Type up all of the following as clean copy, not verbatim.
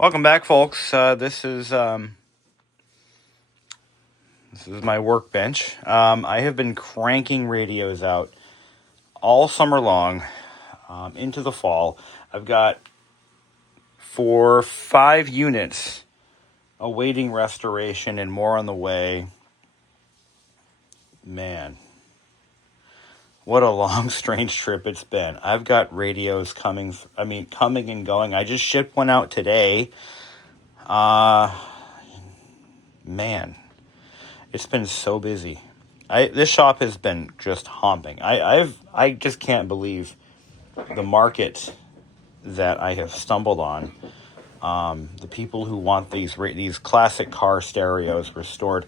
Welcome back, folks. This is my workbench. I have been cranking radios out all summer long, into the fall. I've got 5 units awaiting restoration and more on the way. Man, what a long, strange trip it's been. I've got radios coming and going. I just shipped one out today. Man, it's been so busy. This shop has been just humping. I just can't believe the market that I have stumbled on. The people who want these classic car stereos restored.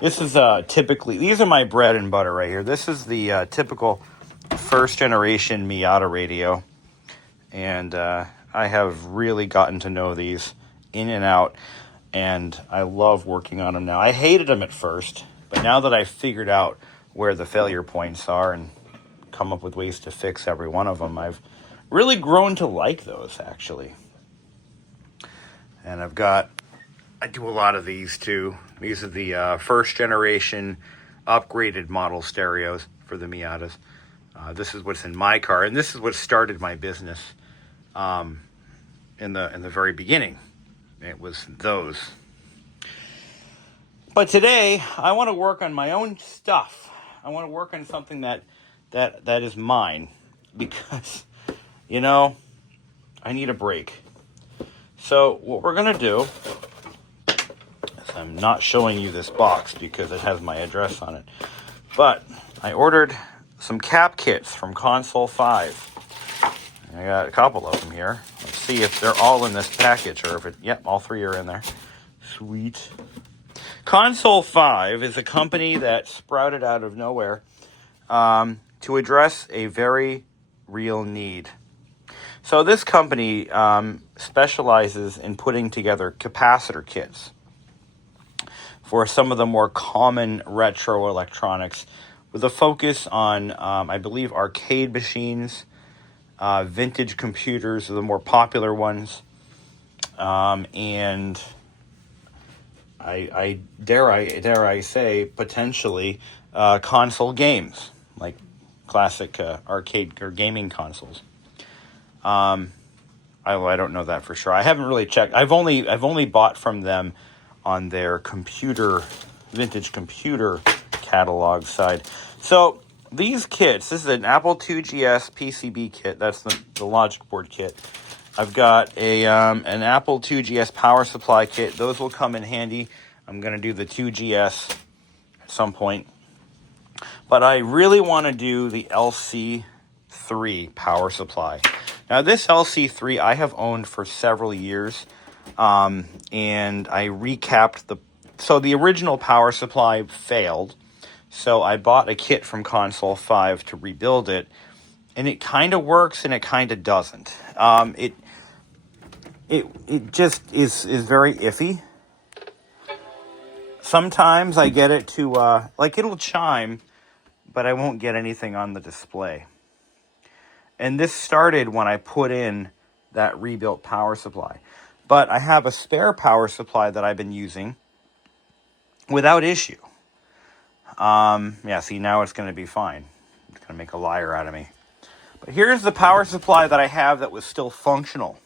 This is typically, these are my bread and butter right here. This is the typical first generation Miata radio, and I have really gotten to know these in and out, and I love working on them now. I hated them at first, but now that I've figured out where the failure points are and come up with ways to fix every one of them, I've really grown to like those, actually. And I do a lot of these too. These are the first generation upgraded model stereos for the Miatas. This is what's in my car, and this is what started my business in the very beginning. It was those. But today, I want to work on my own stuff. I want to work on something that is mine, because, I need a break. So what we're going to do is, I'm not showing you this box because it has my address on it, but I ordered some cap kits from Console5. I got a couple of them here. Let's see if they're all in this package, or if yep, all 3 are in there. Sweet. Console5 is a company that sprouted out of nowhere to address a very real need. So this company specializes in putting together capacitor kits for some of the more common retro electronics, with a focus on, I believe, arcade machines, vintage computers are the more popular ones, and I dare I say, potentially console games, like classic arcade or gaming consoles. I don't know that for sure. I haven't really checked. I've only bought from them on their vintage computer catalog side. So these kits, this is an Apple IIgs PCB kit. That's the logic board kit. I've got an Apple IIgs power supply kit. Those will come in handy. I'm going to do the 2GS at some point. But I really want to do the LC3 power supply. Now, this LC3 I have owned for several years, and I recapped so the original power supply failed, so I bought a kit from Console5 to rebuild it, and it kind of works and it kind of doesn't. It just is very iffy. Sometimes I get it to, it'll chime, but I won't get anything on the display. And this started when I put in that rebuilt power supply. But I have a spare power supply that I've been using without issue. See, now it's going to be fine. It's going to make a liar out of me. But here's the power supply that I have that was still functional.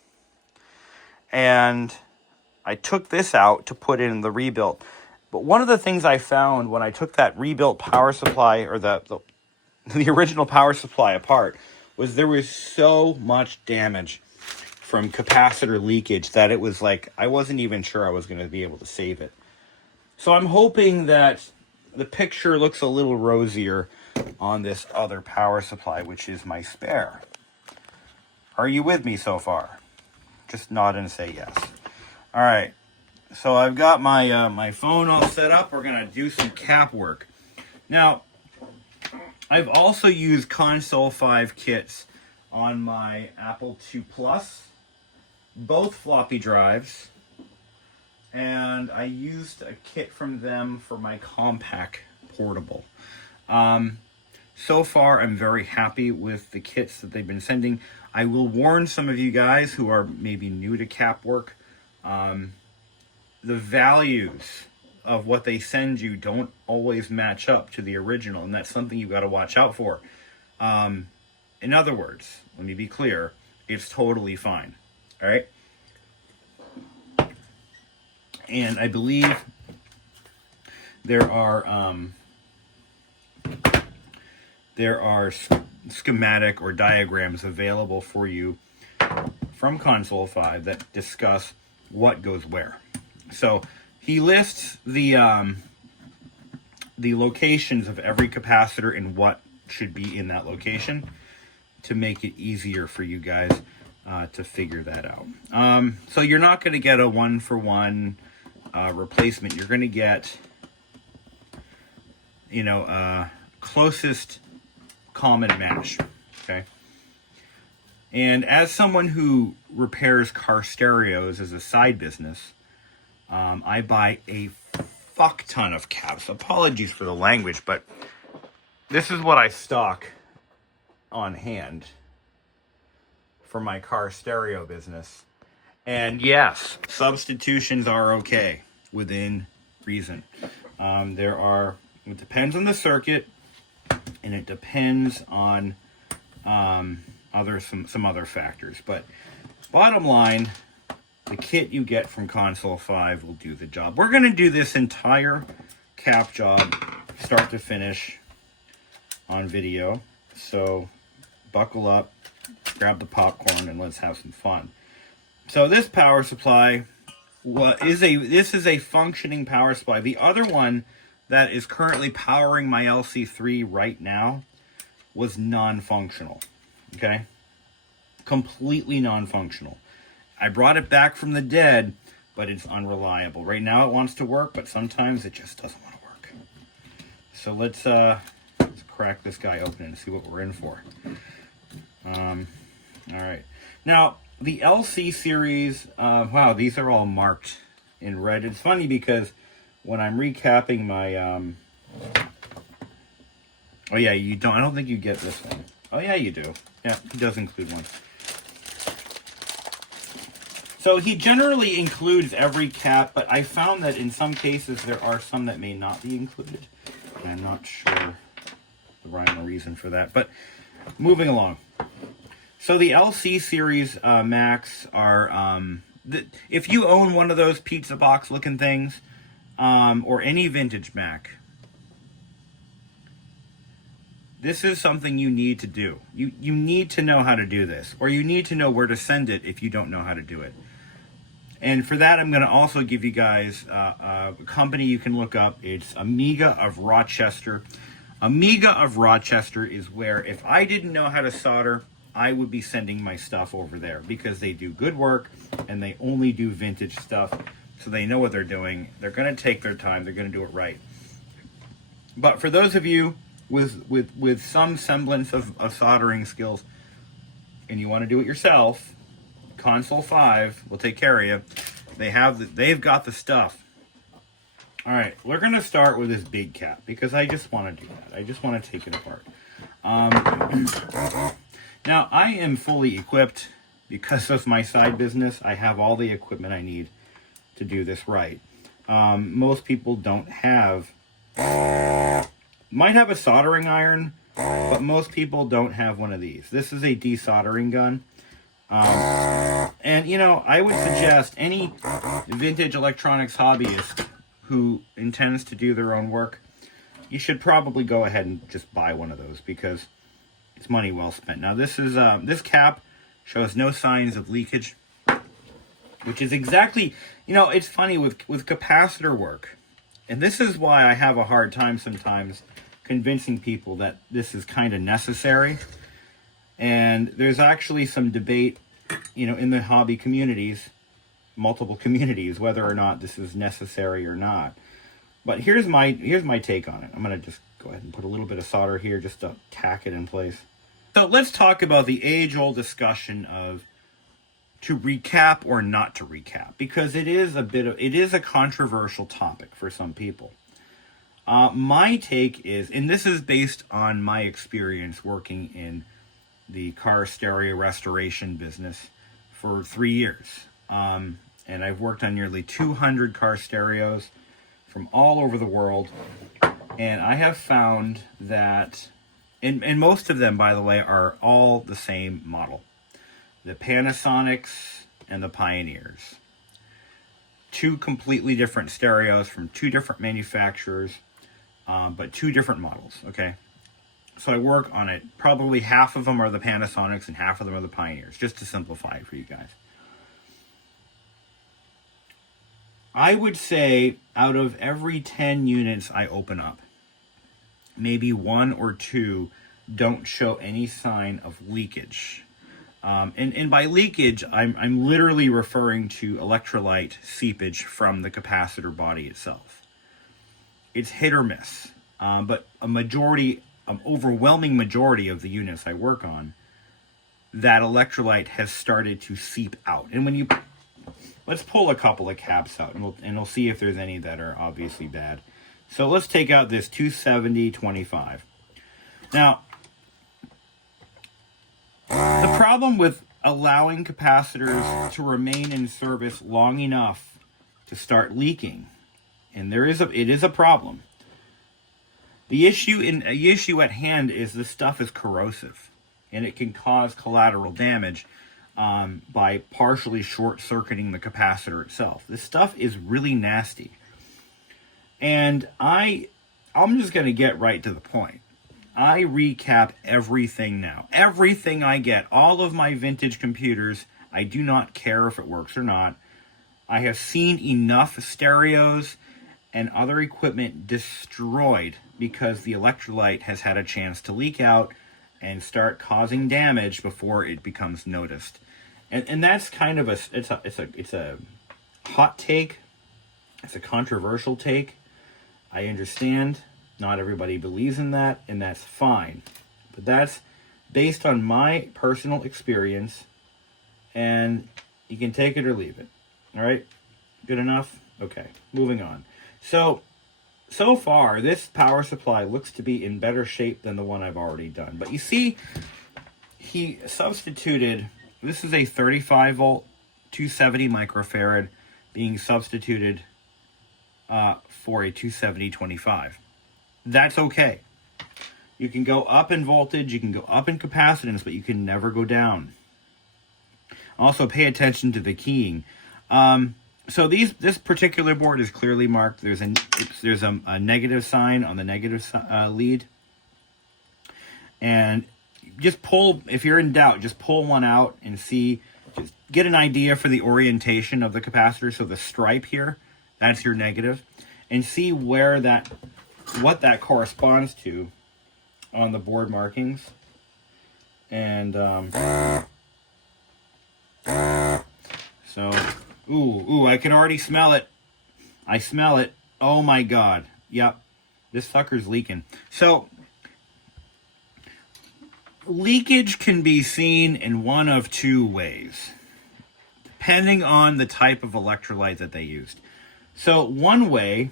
And I took this out to put in the rebuilt. But one of the things I found when I took that rebuilt power supply, or the original power supply apart, was there was so much damage from capacitor leakage that it was like I wasn't even sure I was going to be able to save it. So I'm hoping that the picture looks a little rosier on this other power supply, which is my spare. Are you with me so far? Just nod and say yes. All right. So I've got my phone all set up. We're going to do some cap work. Now, I've also used Console5 kits on my Apple II Plus, both floppy drives, and I used a kit from them for my compact portable. So far, I'm very happy with the kits that they've been sending. I will warn some of you guys who are maybe new to cap work. the values of what they send you don't always match up to the original, and that's something you've got to watch out for. In other words, let me be clear, it's totally fine. All right? And I believe there are schematic or diagrams available for you from Console5 that discuss what goes where. So he lists the locations of every capacitor and what should be in that location to make it easier for you guys to figure that out. So you're not going to get a one-for-one replacement. You're going to get, closest common match. Okay. And as someone who repairs car stereos as a side business, I buy a fuck ton of caps. Apologies for the language, but this is what I stock on hand for my car stereo business. And yes, substitutions are okay within reason. It depends on the circuit, and it depends on some other factors. But bottom line, the kit you get from Console5 will do the job. We're going to do this entire cap job, start to finish, on video. So buckle up, grab the popcorn, and let's have some fun. So this power supply is a functioning power supply. The other one that is currently powering my LC3 right now was non-functional. Okay? Completely non-functional. I brought it back from the dead, but it's unreliable. Right now it wants to work, but sometimes it just doesn't want to work. So let's crack this guy open and see what we're in for. All right. Now, the LC series, wow, these are all marked in red. It's funny because when I'm recapping my, oh yeah, I don't think you get this one. Oh yeah, you do. Yeah, he does include one. So he generally includes every cap, but I found that in some cases there are some that may not be included. And I'm not sure the rhyme or reason for that. But moving along. So the LC series Macs are, if you own one of those pizza box looking things, or any vintage Mac, this is something you need to do. You need to know how to do this, or you need to know where to send it if you don't know how to do it. And for that, I'm going to also give you guys a company you can look up. It's Amiga of Rochester. Amiga of Rochester is where, if I didn't know how to solder, I would be sending my stuff over there, because they do good work and they only do vintage stuff, so they know what they're doing. They're going to take their time. They're going to do it right. But for those of you with some semblance of soldering skills and you want to do it yourself, Console5 will take care of you. They've got the stuff. All right, we're going to start with this big cap because I just want to do that. I just want to take it apart. Now, I am fully equipped because of my side business. I have all the equipment I need to do this right. Most people don't have, might have a soldering iron, but most people don't have one of these. This is a desoldering gun. And, I would suggest any vintage electronics hobbyist who intends to do their own work, you should probably go ahead and just buy one of those, because it's money well spent. Now, this cap shows no signs of leakage, which is exactly, it's funny with capacitor work. And this is why I have a hard time sometimes convincing people that this is kind of necessary. And there's actually some debate, in the hobby communities, multiple communities, whether or not this is necessary or not. But here's my take on it. I'm going to just go ahead and put a little bit of solder here just to tack it in place. So let's talk about the age-old discussion of to recap or not to recap, because it is a controversial topic for some people. My take is, and this is based on my experience working in the car stereo restoration business for 3 years. and I've worked on nearly 200 car stereos from all over the world. And I have found that, and most of them, by the way, are all the same model. The Panasonics and the Pioneers. Two completely different stereos from two different manufacturers, but two different models, okay? So I work on it. Probably half of them are the Panasonics and half of them are the Pioneers, just to simplify it for you guys. I would say out of every 10 units I open up, maybe 1 or 2 don't show any sign of leakage. And by leakage, I'm literally referring to electrolyte seepage from the capacitor body itself. It's hit or miss, but overwhelming majority of the units I work on, that electrolyte has started to seep out. And when you, let's pull a couple of caps out, and we'll see if there's any that are obviously bad. So let's take out this 270-25. Now, the problem with allowing capacitors to remain in service long enough to start leaking, and it is a problem. The issue at hand is the stuff is corrosive, and it can cause collateral damage by partially short-circuiting the capacitor itself. This stuff is really nasty. And I'm just going to get right to the point. I recap everything now. Everything I get, all of my vintage computers, I do not care if it works or not. I have seen enough stereos and other equipment destroyed because the electrolyte has had a chance to leak out and start causing damage before it becomes noticed. And that's kind of it's a hot take. It's a controversial take. I understand. Not everybody believes in that, and that's fine. But that's based on my personal experience, and you can take it or leave it. All right? Good enough? Okay, moving on. So far, this power supply looks to be in better shape than the one I've already done. But you see, he substituted, this is a 35 volt, 270 microfarad being substituted for a 270-25. That's okay. You can go up in voltage, you can go up in capacitance, but you can never go down. Also, pay attention to the keying. So this particular board is clearly marked. There's a negative sign on the negative lead. And just pull, if you're in doubt, just pull one out and see, just get an idea for the orientation of the capacitor. So the stripe here, that's your negative. And see what that corresponds to on the board markings. And so, ooh, I can already smell it. I smell it. Oh my God. Yep, this sucker's leaking. So, leakage can be seen in one of two ways, depending on the type of electrolyte that they used. So one way,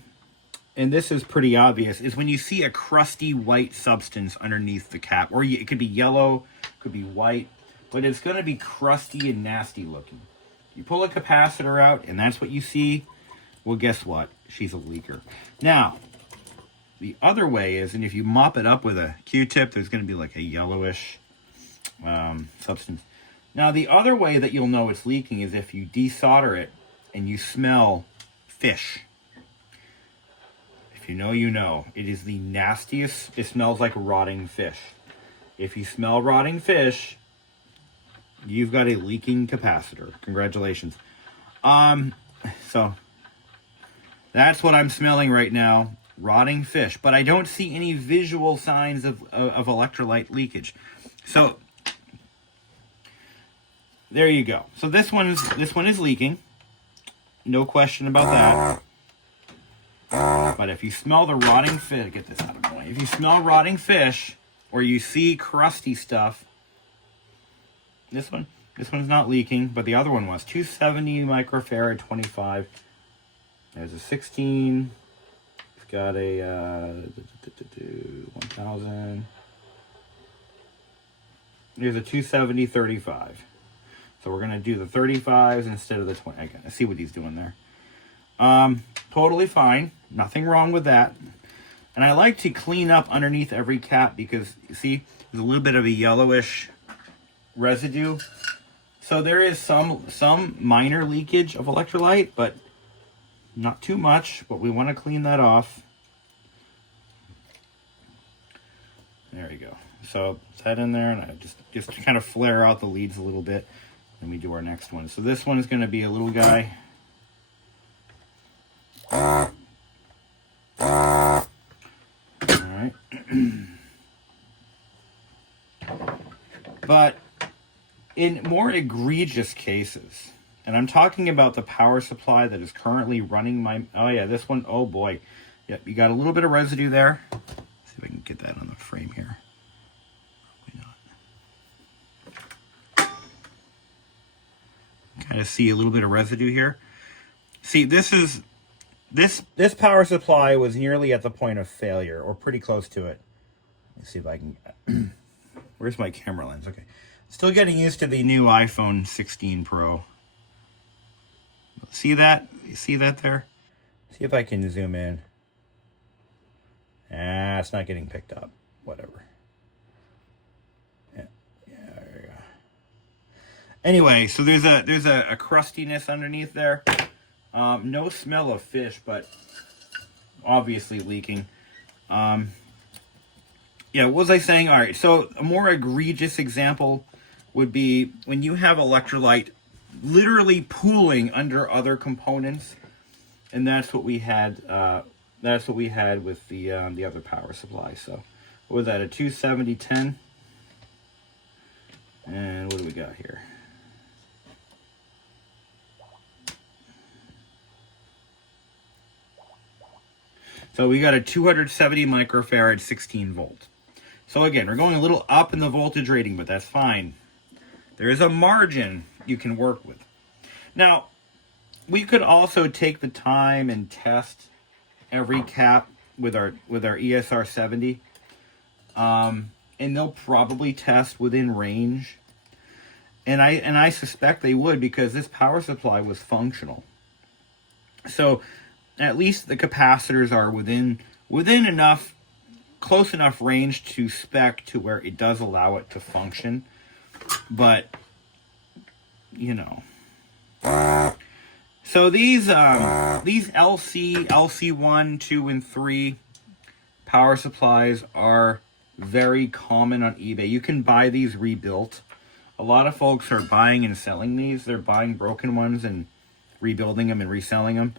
and this is pretty obvious, is when you see a crusty white substance underneath the cap. Or it could be yellow, could be white, but it's going to be crusty and nasty looking. You pull a capacitor out, and that's what you see. Well, guess what? She's a leaker. Now, the other way is, and if you mop it up with a Q-tip, there's going to be like a yellowish substance. Now, the other way that you'll know it's leaking is if you desolder it and you smell fish. If you know, you know. It is the nastiest. It smells like rotting fish. If you smell rotting fish, you've got a leaking capacitor. Congratulations. So that's what I'm smelling right now. Rotting fish. But I don't see any visual signs of electrolyte leakage. So there you go. So this one is leaking. No question about that. But if you smell the rotting fish, get this out of the way. If you smell rotting fish, or you see crusty stuff, this one's not leaking, but the other one was 270 microfarad, 25. There's a 16. It's got a 1000. There's a 270, 35. So we're going to do the 35s instead of the 20. I see what he's doing there. Totally fine. Nothing wrong with that. And I like to clean up underneath every cap because, you see, there's a little bit of a yellowish residue. So there is some minor leakage of electrolyte, but not too much. But we want to clean that off. There we go. So put that in there, and I just to kind of flare out the leads a little bit. Then we do our next one. So this one is going to be a little guy. All right. But in more egregious cases, and I'm talking about the power supply that is currently running my, oh yeah, this one, oh boy. Yep, you got a little bit of residue there. Let's see if I can get that on the frame here. Kind of see a little bit of residue here. See, this power supply was nearly at the point of failure, or pretty close to it. Let's see if I can. Where's my camera lens? Okay, still getting used to the new iPhone 16 Pro. See that? You see that there? See if I can zoom in. Ah, it's not getting picked up. Whatever. Anyway, so there's a crustiness underneath there. No smell of fish, but obviously leaking. Yeah, what was I saying? All right, so a more egregious example would be when you have electrolyte literally pooling under other components, and that's what we had. That's what we had with the other power supply. So what was that? A 270-10. And what do we got here? So we got a 270 microfarad 16 volt. So again, we're going a little up in the voltage rating, but that's fine. There is a margin you can work with. Now, we could also take the time and test every cap with our ESR 70. And they'll probably test within range. And I suspect they would, because this power supply was functional. So at least the capacitors are within enough, close enough range to spec to where it does allow it to function. But, you know. So these LC, LC1, 2, and 3 power supplies are very common on eBay. You can buy these rebuilt. A lot of folks are buying and selling these. They're buying broken ones and rebuilding them and reselling them.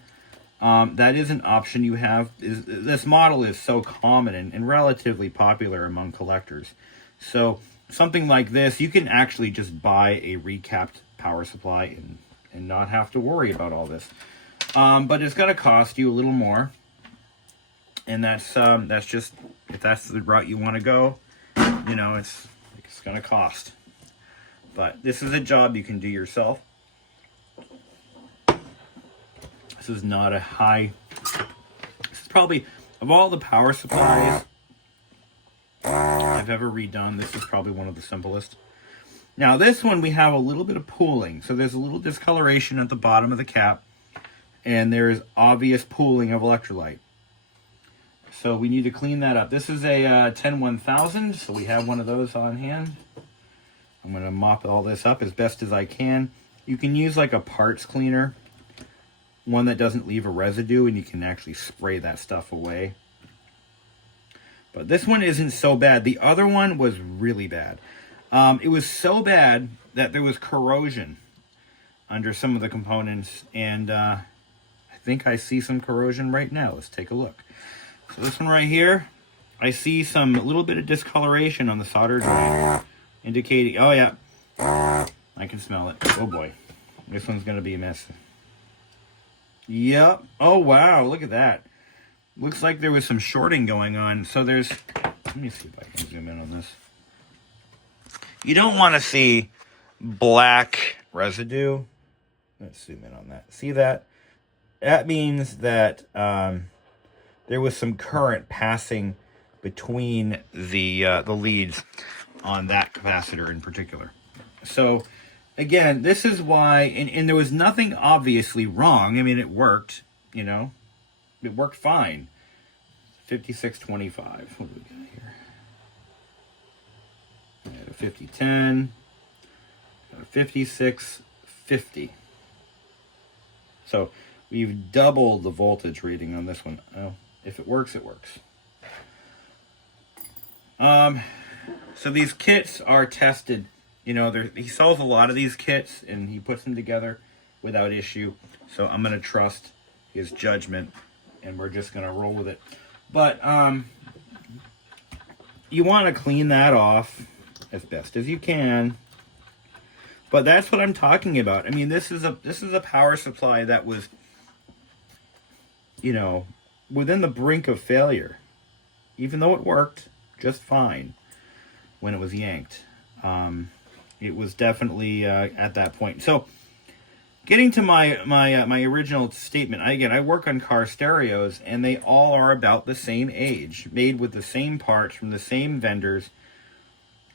That is an option you have. This model is so common and relatively popular among collectors. So something like this, you can actually just buy a recapped power supply and not have to worry about all this. But it's going to cost you a little more. And that's just, if that's the route you want to go, you know, it's going to cost. But this is a job you can do yourself. This is not a high, this is probably, of all the power supplies I've ever redone, this is probably one of the simplest. Now this one, we have a little bit of pooling. So there's a little discoloration at the bottom of the cap, and there's obvious pooling of electrolyte. So we need to clean that up. This is a 10-1000, so we have one of those on hand. I'm going to mop all this up as best as I can. You can use like a parts cleaner, one that doesn't leave a residue, and you can actually spray that stuff away. But this one isn't so bad. The other one was really bad. It was so bad that there was corrosion under some of the components, and I think I see some corrosion right now. Let's take a look. So this one right here, I see a little bit of discoloration on the solder joint, indicating, oh yeah, I can smell it. Oh boy, this one's going to be a mess. Yep. Oh wow, look at that. Looks like there was some shorting going on. So there's, let me see if I can zoom in on this. You don't want to see black residue. Let's zoom in on that. See that? That means that there was some current passing between the leads on that capacitor in particular. So again, this is why, and there was nothing obviously wrong. I mean, it worked, you know, it worked fine. 5625. What do we got here? We had a 5010, a 5650. So we've doubled the voltage reading on this one. Oh, if it works, it works. So these kits are tested. You know, he sells a lot of these kits, and he puts them together without issue. So I'm going to trust his judgment, and we're just going to roll with it. But you want to clean that off as best as you can. But that's what I'm talking about. I mean, this is a power supply that was, you know, within the brink of failure, even though it worked just fine when it was yanked. It was definitely at that point. So, getting to my original statement, I work on car stereos, and they all are about the same age, made with the same parts from the same vendors.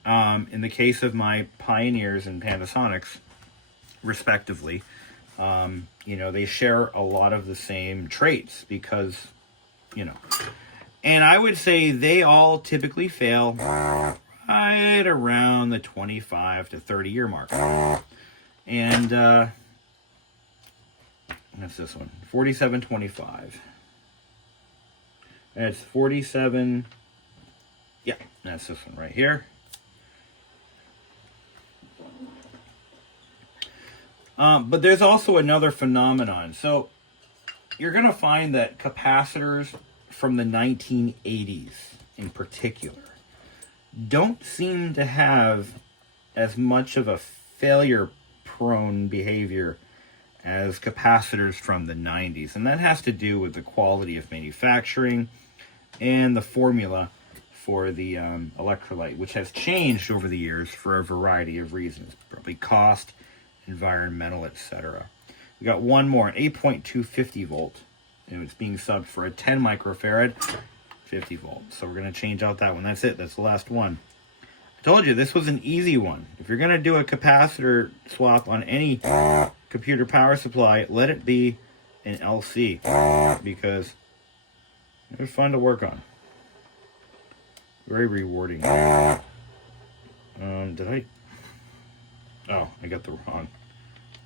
In the case of my Pioneers and Panasonics, respectively, you know, they share a lot of the same traits because, you know, and I would say they all typically fail right around the 25 to 30 year mark. And what's this one? 4725. That's 47. Yeah, that's this one right here. But there's also another phenomenon. So you're going to find that capacitors from the 1980s in particular don't seem to have as much of a failure-prone behavior as capacitors from the 90s. And that has to do with the quality of manufacturing and the formula for the electrolyte, which has changed over the years for a variety of reasons, probably cost, environmental, etc. We got one more, an 8.250 volt, and it's being subbed for a 10 microfarad, 50 volts. So we're going to change out that one. That's it. That's the last one. I told you this was an easy one. If you're going to do a capacitor swap on any computer power supply, let it be an LC, because they're fun to work on. Very rewarding. Did I? Oh, I got the wrong.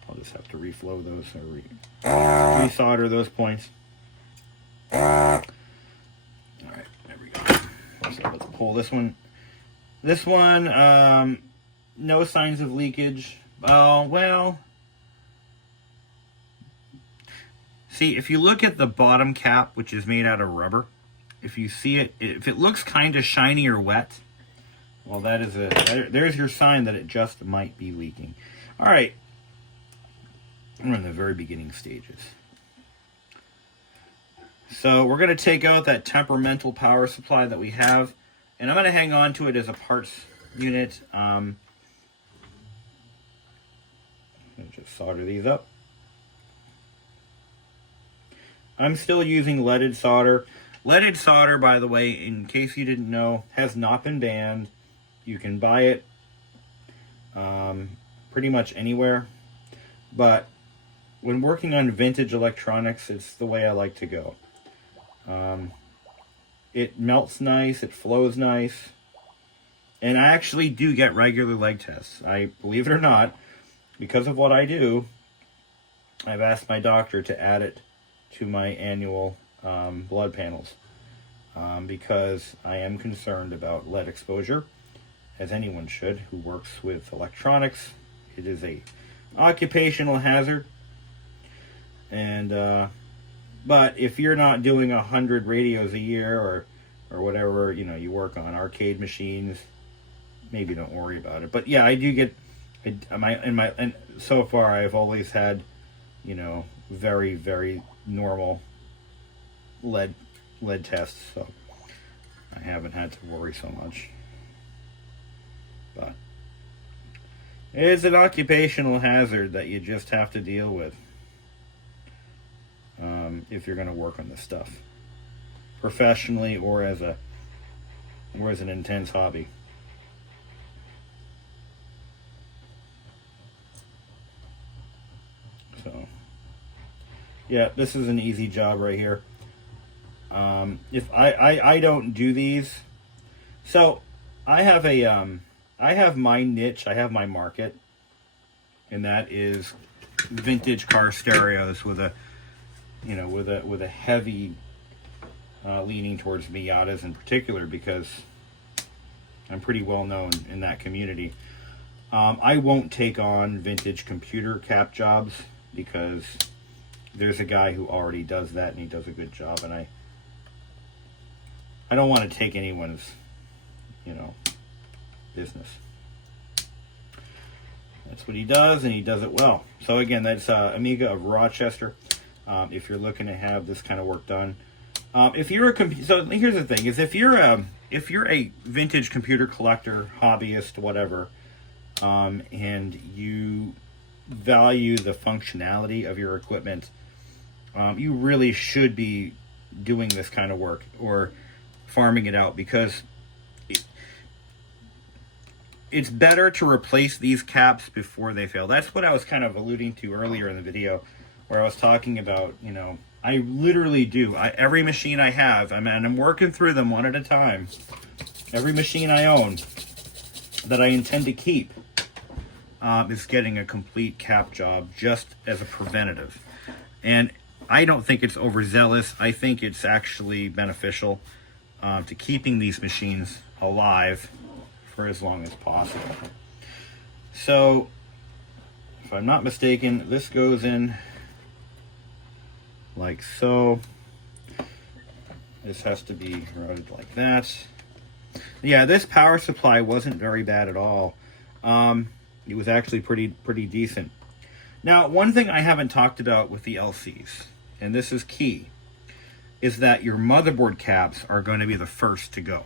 I'll just have to reflow those or resolder those points. All right, there we go. So let's pull this one. This one, no signs of leakage. Oh, well. See, if you look at the bottom cap, which is made out of rubber, if you see it, if it looks kind of shiny or wet, well, that is there's your sign that it just might be leaking. All right. We're in the very beginning stages. So we're going to take out that temperamental power supply that we have, and I'm going to hang on to it as a parts unit. I'll just solder these up. I'm still using leaded solder. Leaded solder, by the way, in case you didn't know, has not been banned. You can buy it pretty much anywhere. But when working on vintage electronics, it's the way I like to go. It melts nice, it flows nice. And I actually do get regular leg tests. I believe it or not, because of what I do, I've asked my doctor to add it to my annual blood panels. Because I am concerned about lead exposure, as anyone should who works with electronics. It is a occupational hazard, and but if you're not doing 100 radios a year or whatever, you know, you work on arcade machines, maybe don't worry about it. But yeah, I do get and so far I've always had, you know, very, very normal lead tests, so I haven't had to worry so much. But it's an occupational hazard that you just have to deal with if you're going to work on this stuff professionally or as an intense hobby. Yeah, this is an easy job right here. If I don't do these, so I have a I have my niche, I have my market, and that is vintage car stereos with a, you know, with a heavy leaning towards Miatas in particular, because I'm pretty well known in that community. I won't take on vintage computer cap jobs because there's a guy who already does that and he does a good job, and I don't want to take anyone's, you know, business. That's what he does, and he does it well. So again, that's Amiga of Rochester. If you're looking to have this kind of work done, if you're a so here's the thing: is if you're a vintage computer collector, hobbyist, whatever, and you value the functionality of your equipment, you really should be doing this kind of work or farming it out, because it's better to replace these caps before they fail. That's what I was kind of alluding to earlier in the video, where I was talking about, you know, I literally do. Every machine I have, I'm working through them one at a time. Every machine I own that I intend to keep is getting a complete cap job just as a preventative. And I don't think it's overzealous. I think it's actually beneficial to keeping these machines alive for as long as possible. So, if I'm not mistaken, this goes in like so. This has to be routed like that. Yeah, this power supply wasn't very bad at all. It was actually pretty decent. Now, one thing I haven't talked about with the LCs, and this is key, is that your motherboard caps are going to be the first to go.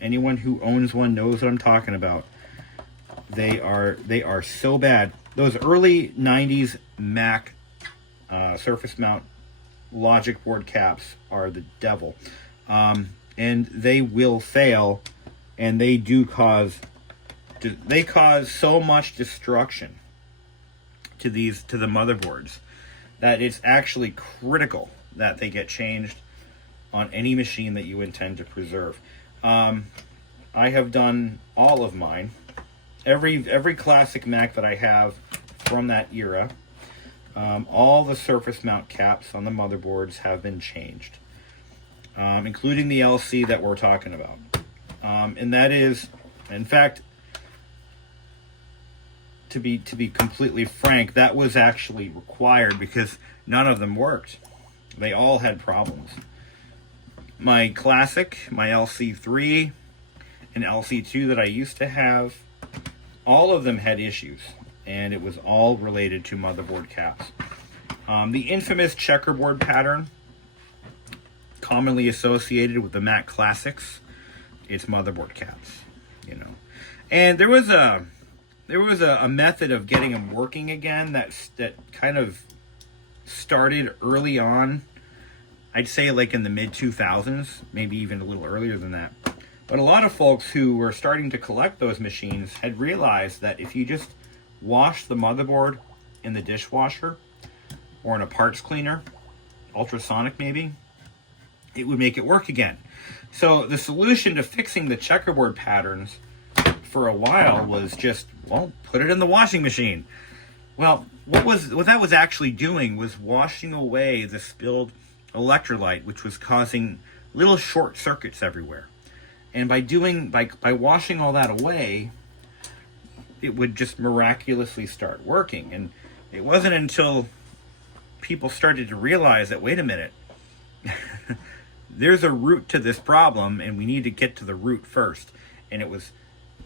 Anyone who owns one knows what I'm talking about. They are so bad. Those early 90s Mac surface mount logic board caps are the devil. And they will fail, and they cause so much destruction to the motherboards that it's actually critical that they get changed on any machine that you intend to preserve. I have done all of mine. Every classic Mac that I have from that era, all the surface mount caps on the motherboards have been changed, including the LC that we're talking about. And that is, in fact, to be completely frank, that was actually required because none of them worked. They all had problems. My classic, my LC3 and LC2 that I used to have, all of them had issues, and it was all related to motherboard caps. The infamous checkerboard pattern, commonly associated with the Mac Classics, it's motherboard caps, you know. And there was a method of getting them working again that kind of started early on. I'd say like in the mid-2000s, maybe even a little earlier than that. But a lot of folks who were starting to collect those machines had realized that if you just wash the motherboard in the dishwasher or in a parts cleaner, ultrasonic maybe, it would make it work again. So the solution to fixing the checkerboard patterns for a while was just, well, put it in the washing machine. Well, what that was actually doing was washing away the spilled electrolyte, which was causing little short circuits everywhere. And by washing all that away, it would just miraculously start working. And it wasn't until people started to realize that, wait a minute, there's a root to this problem, and we need to get to the root first. And it was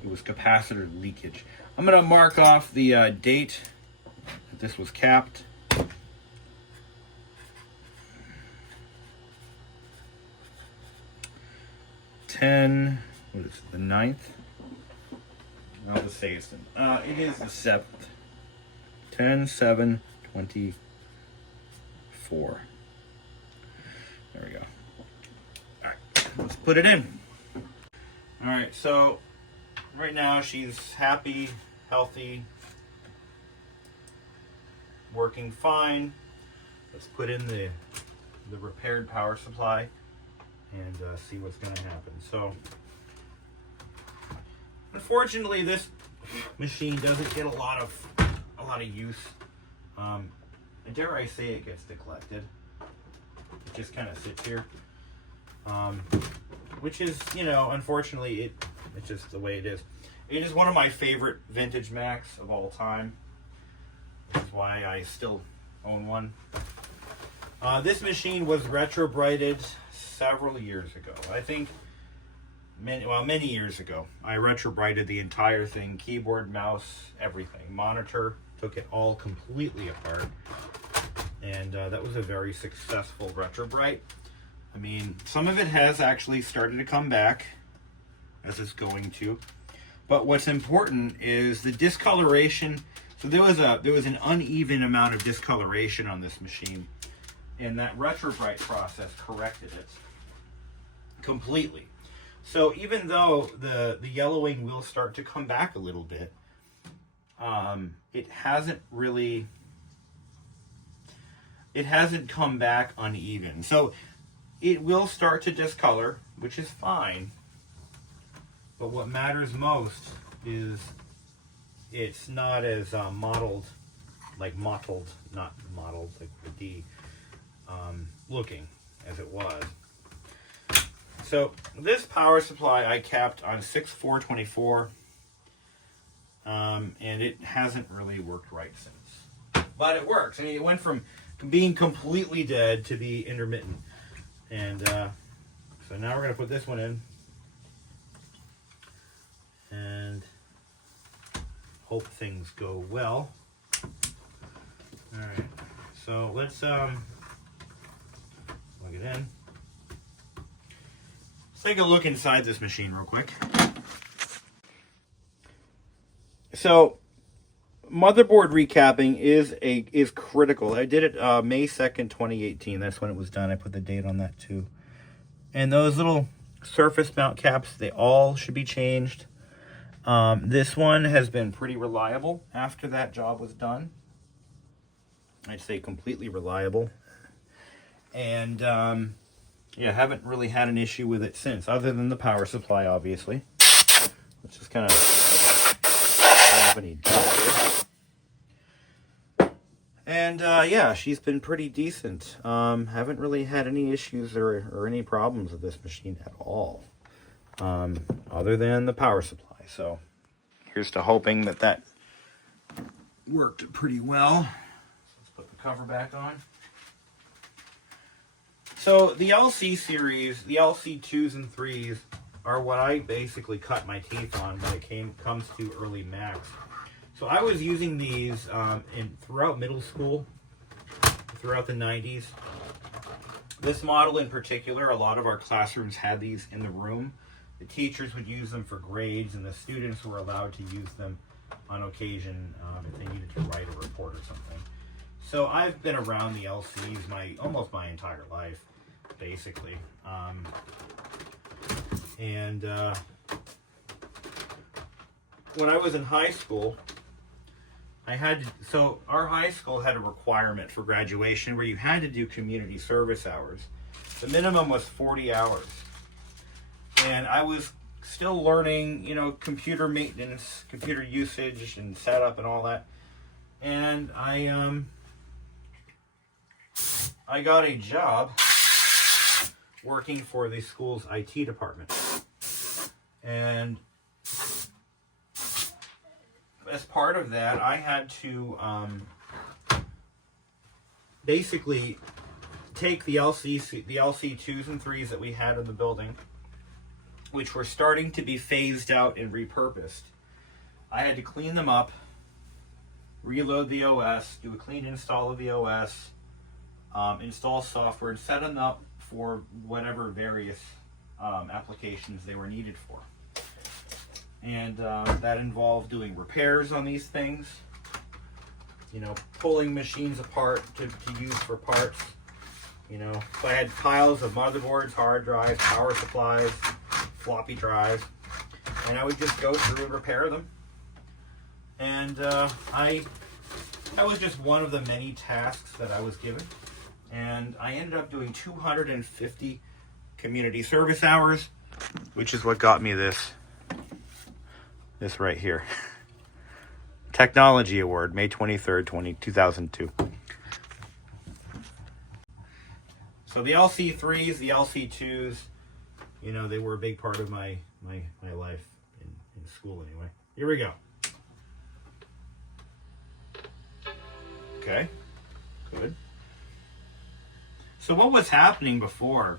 capacitor leakage. I'm going to mark off the date that this was capped. What is it, the 9th? I'll just say it's it is the 7th. 10/7/24. There we go. Alright, let's put it in. Alright, so right now she's happy, healthy, working fine. let's put in the repaired power supply and see what's going to happen. So, unfortunately, this machine doesn't get a lot of use. Dare I say it gets neglected. It just kind of sits here, which is, you know, unfortunately, it's just the way it is. It is one of my favorite vintage Macs of all time. That's why I still own one. This machine was retro-brighted several years ago. I think many years ago. I retro-brighted the entire thing, keyboard, mouse, everything. Monitor, took it all completely apart. And that was a very successful retro-bright. I mean, some of it has actually started to come back, as it's going to. But what's important is the discoloration. So there was an uneven amount of discoloration on this machine, and that retro-bright process corrected it completely. So even though the yellowing will start to come back a little bit, it hasn't come back uneven. So it will start to discolor, which is fine. But what matters most is it's not as mottled, like the D, looking as it was. So this power supply I capped on 6/4/24, and it hasn't really worked right since. But it works. I mean, it went from being completely dead to be intermittent. And so now we're going to put this one in and hope things go well. All right, so let's plug it in. Let's take a look inside this machine real quick. So, motherboard recapping is critical. I did it May 2nd, 2018. That's when it was done. I put the date on that too. And those little surface mount caps, they all should be changed. This one has been pretty reliable after that job was done. I'd say completely reliable. And yeah, haven't really had an issue with it since, other than the power supply, obviously. Let's just kind of have any doubt here. And yeah, she's been pretty decent. Haven't really had any issues or any problems with this machine at all, other than the power supply. So here's to hoping that worked pretty well. Let's put the cover back on. So the LC series, the LC 2s and 3s, are what I basically cut my teeth on when it comes to early Macs. So I was using these throughout middle school, throughout the 90s. This model in particular, a lot of our classrooms had these in the room. The teachers would use them for grades, and the students were allowed to use them on occasion if they needed to write a report or something. So I've been around the LCs almost my entire life, basically. When I was in high school, so our high school had a requirement for graduation where you had to do community service hours. The minimum was 40 hours. And I was still learning, you know, computer maintenance, computer usage and setup and all that. And I got a job working for the school's IT department. And as part of that, I had to basically take the LC 2s and 3s that we had in the building, which were starting to be phased out and repurposed. I had to clean them up, reload the OS, do a clean install of the OS, install software, and set them up for whatever various applications they were needed for. And that involved doing repairs on these things, you know, pulling machines apart to use for parts. You know, so I had piles of motherboards, hard drives, power supplies, floppy drives, and I would just go through and repair them. And that was just one of the many tasks that I was given. And I ended up doing 250 community service hours, which is what got me this right here. Technology Award, May 23rd, 2002. So the LC3s, the LC2s, you know, they were a big part of my life in school anyway. Here we go. Okay, good. So what was happening before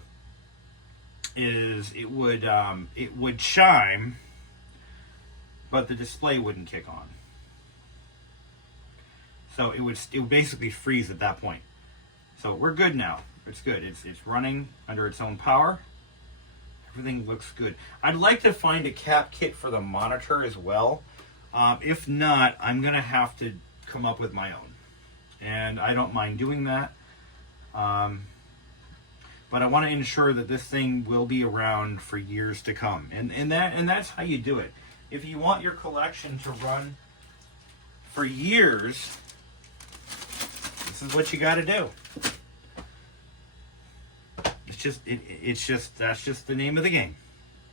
is it would chime, but the display wouldn't kick on. So it would basically freeze at that point. So we're good now. It's good. It's running under its own power. Everything looks good. I'd like to find a cap kit for the monitor as well. If not, I'm gonna have to come up with my own. And I don't mind doing that. But I want to ensure that this thing will be around for years to come. And that's how you do it. If you want your collection to run for years, this is what you got to do. That's just the name of the game.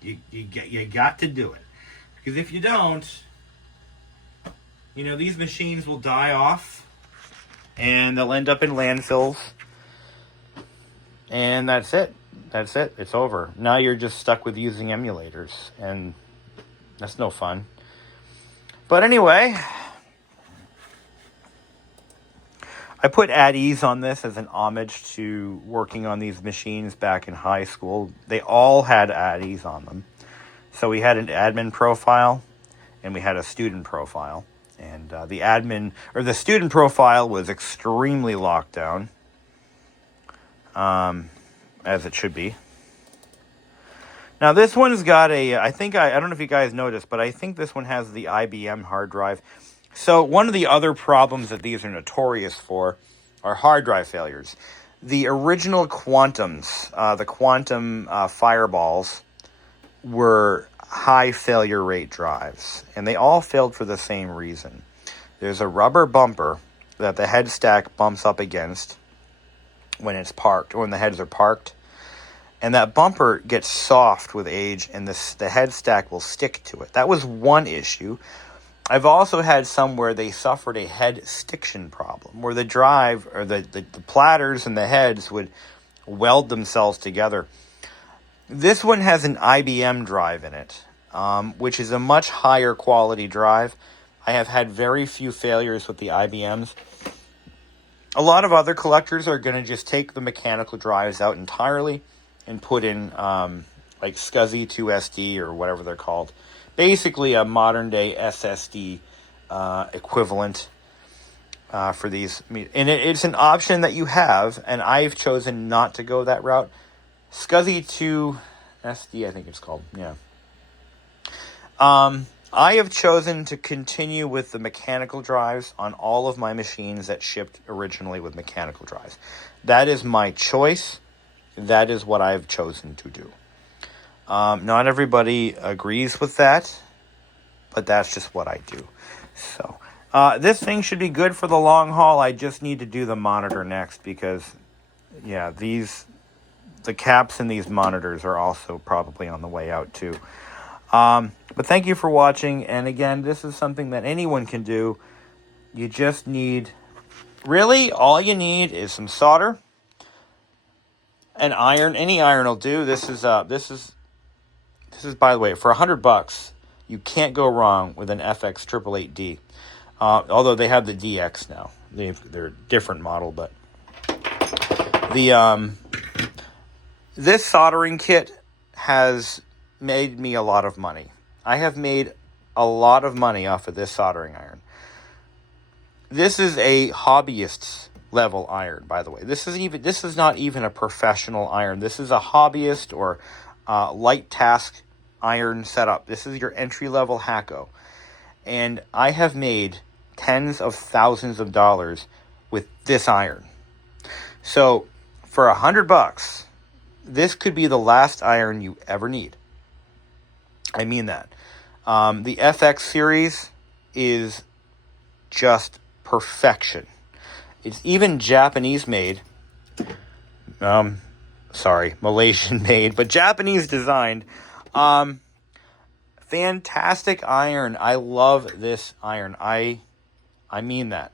You got to do it. Because if you don't, you know, these machines will die off and they'll end up in landfills. And that's it. That's it. It's over. Now you're just stuck with using emulators, and that's no fun. But anyway, I put at ease on this as an homage to working on these machines back in high school. They all had at ease on them. So we had an admin profile and we had a student profile. And the student profile was extremely locked down, as it should be. Now this one's got I don't know if you guys noticed, but I think this one has the IBM hard drive. So one of the other problems that these are notorious for are hard drive failures. The original Quantums, the Quantum Fireballs, were high failure rate drives, and they all failed for the same reason. There's a rubber bumper that the head stack bumps up against when it's parked, or when the heads are parked, and that bumper gets soft with age, and the head stack will stick to it. That was one issue. I've also had some where they suffered a head stiction problem, where the drive, or the platters and the heads would weld themselves together. This one has an IBM drive in it, which is a much higher quality drive. I have had very few failures with the IBMs. A lot of other collectors are going to just take the mechanical drives out entirely and put in like SCSI 2SD or whatever they're called. Basically a modern day SSD equivalent for these. And it's an option that you have, and I've chosen not to go that route. SCSI 2SD, I think it's called. Yeah. I have chosen to continue with the mechanical drives on all of my machines that shipped originally with mechanical drives. That is my choice. That is what I've chosen to do. Not everybody agrees with that, but that's just what I do. So, this thing should be good for the long haul. I just need to do the monitor next because, yeah, the caps in these monitors are also probably on the way out too. But thank you for watching. And again, this is something that anyone can do. You just need, really, all you need is some solder, an iron. Any iron will do. This is by the way, for $100, you can't go wrong with an FX 888D. Although they have the DX now. They're a different model, but this soldering kit has made me a lot of money. I have made a lot of money off of this soldering iron. This is a hobbyist level iron, by the way. This is not even a professional iron. This is a hobbyist or light task iron setup. This is your entry level Hacko. And I have made tens of thousands of dollars with this iron. So for $100, this could be the last iron you ever need. I mean that. The FX series is just perfection. It's even Japanese made. Sorry, Malaysian made, but Japanese designed. Fantastic iron. I love this iron. I mean that.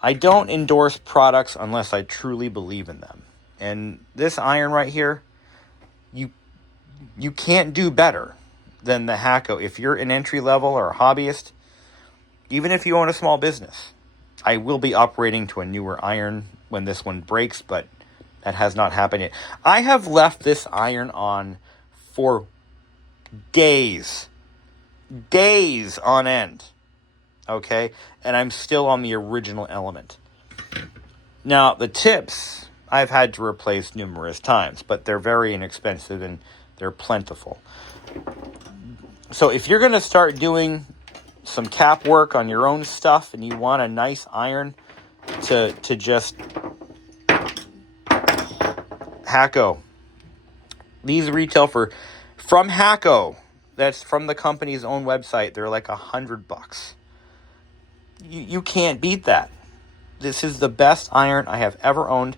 I don't endorse products unless I truly believe in them. And this iron right here, you can't do better than the Hakko. If you're an entry level or a hobbyist, even if you own a small business, I will be upgrading to a newer iron when this one breaks, but that has not happened yet. I have left this iron on for days on end, okay? And I'm still on the original element. Now, the tips I've had to replace numerous times, but they're very inexpensive and they're plentiful. So if you're going to start doing some cap work on your own stuff and you want a nice iron to just Hakko, these retail from Hakko, that's from the company's own website, they're like $100. You can't beat that. This is the best iron I have ever owned,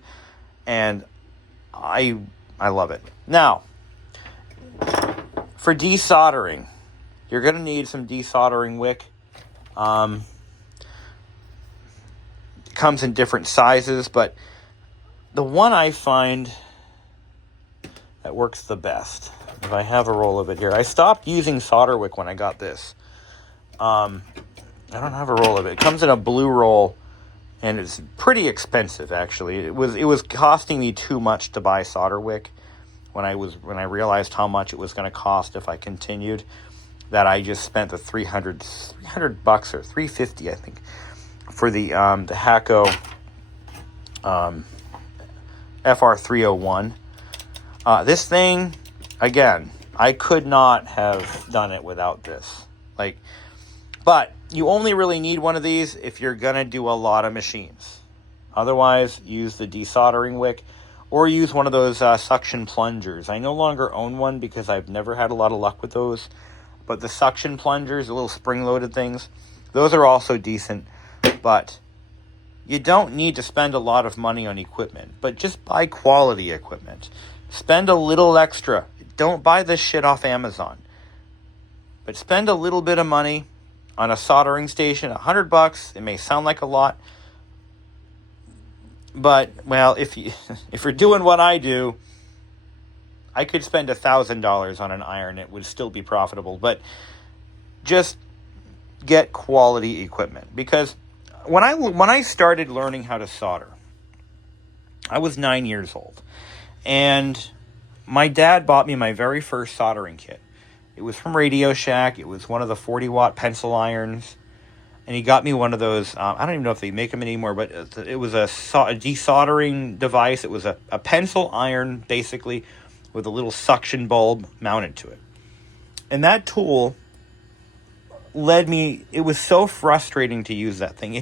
and I love it. Now, for desoldering, you're going to need some desoldering wick. It comes in different sizes, but the one I find that works the best, if I have a roll of it here. I stopped using solder wick when I got this. I don't have a roll of it. It comes in a blue roll, and it's pretty expensive, actually. It was costing me too much to buy solder wick when I realized how much it was going to cost if I continued, that I just spent the $300 or $350, I think, for the Hakko FR301. This thing, again, I could not have done it without this. But you only really need one of these if you're going to do a lot of machines. Otherwise, use the desoldering wick or use one of those suction plungers. I no longer own one because I've never had a lot of luck with those. But the suction plungers, the little spring-loaded things, those are also decent. But you don't need to spend a lot of money on equipment. But just buy quality equipment. Spend a little extra. Don't buy this shit off Amazon. But spend a little bit of money on a soldering station. $100. It may sound like a lot. But, well, if you're doing what I do, I could spend $1,000 on an iron. It would still be profitable. But just get quality equipment. Because when I started learning how to solder, I was 9 years old. And my dad bought me my very first soldering kit. It was from Radio Shack. It was one of the 40-watt pencil irons. And he got me one of those, I don't even know if they make them anymore, but it was a desoldering device. It was a pencil iron, basically, with a little suction bulb mounted to it. And that tool led me, it was so frustrating to use that thing.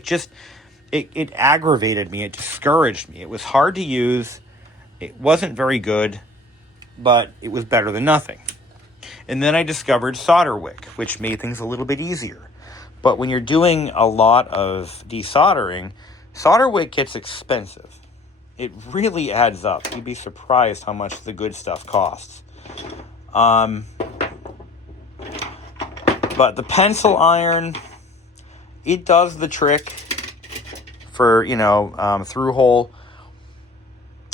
It aggravated me. It discouraged me. It was hard to use. It wasn't very good, but it was better than nothing. And then I discovered solder wick, which made things a little bit easier. But when you're doing a lot of desoldering, solder wick gets expensive. It really adds up. You'd be surprised how much the good stuff costs. But the pencil iron, it does the trick for, through hole.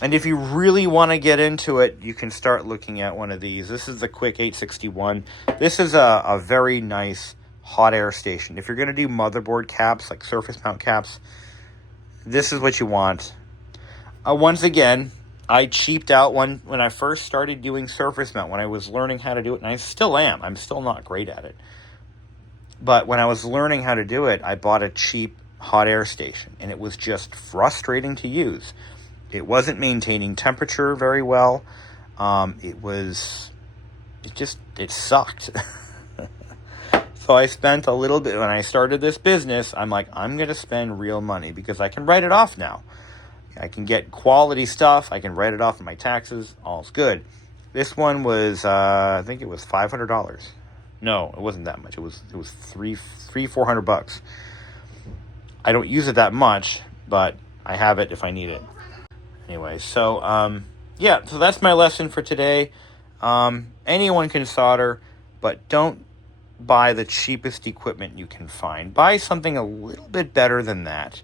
And if you really want to get into it, you can start looking at one of these. This is the Quick 861. This is a very nice hot air station. If you're going to do motherboard caps, like surface mount caps, this is what you want. Once again, I cheaped out when I first started doing surface mount, when I was learning how to do it, and I still am. I'm still not great at it. But when I was learning how to do it, I bought a cheap hot air station, and it was just frustrating to use. It wasn't maintaining temperature very well. It sucked. So I spent a little bit, when I started this business, I'm like, I'm going to spend real money because I can write it off now. I can get quality stuff. I can write it off in my taxes. All's good. This one was, I think it was $500. No, it wasn't that much. It was $400. I don't use it that much, but I have it if I need it. Anyway, so yeah, so that's my lesson for today. Anyone can solder, but don't buy the cheapest equipment you can find. Buy something a little bit better than that,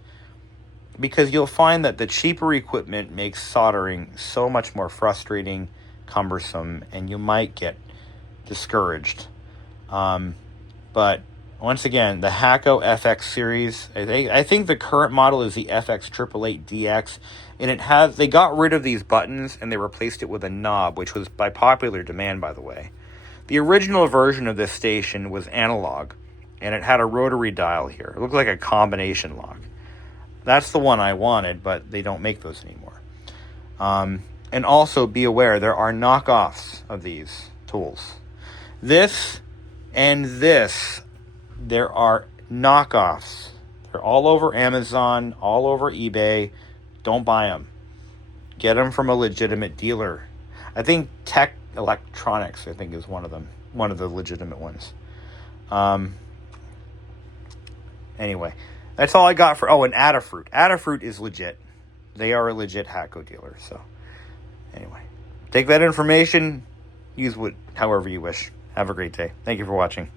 because you'll find that the cheaper equipment makes soldering so much more frustrating, cumbersome, and you might get discouraged. But once again, the Hakko FX series, I think the current model is the FX888DX, and they got rid of these buttons and they replaced it with a knob, which was by popular demand, by the way. The original version of this station was analog, and it had a rotary dial here. It looked like a combination lock. That's the one I wanted, but they don't make those anymore. And also be aware, there are knockoffs of these tools. This and this, there are knockoffs. They're all over Amazon, all over eBay. Don't buy them. Get them from a legitimate dealer. I think Tech Electronics, I think, is one of them. One of the legitimate ones. Anyway, that's all I got for... Oh, and Adafruit. Adafruit is legit. They are a legit Hakko dealer. So, anyway. Take that information. Use however you wish. Have a great day. Thank you for watching.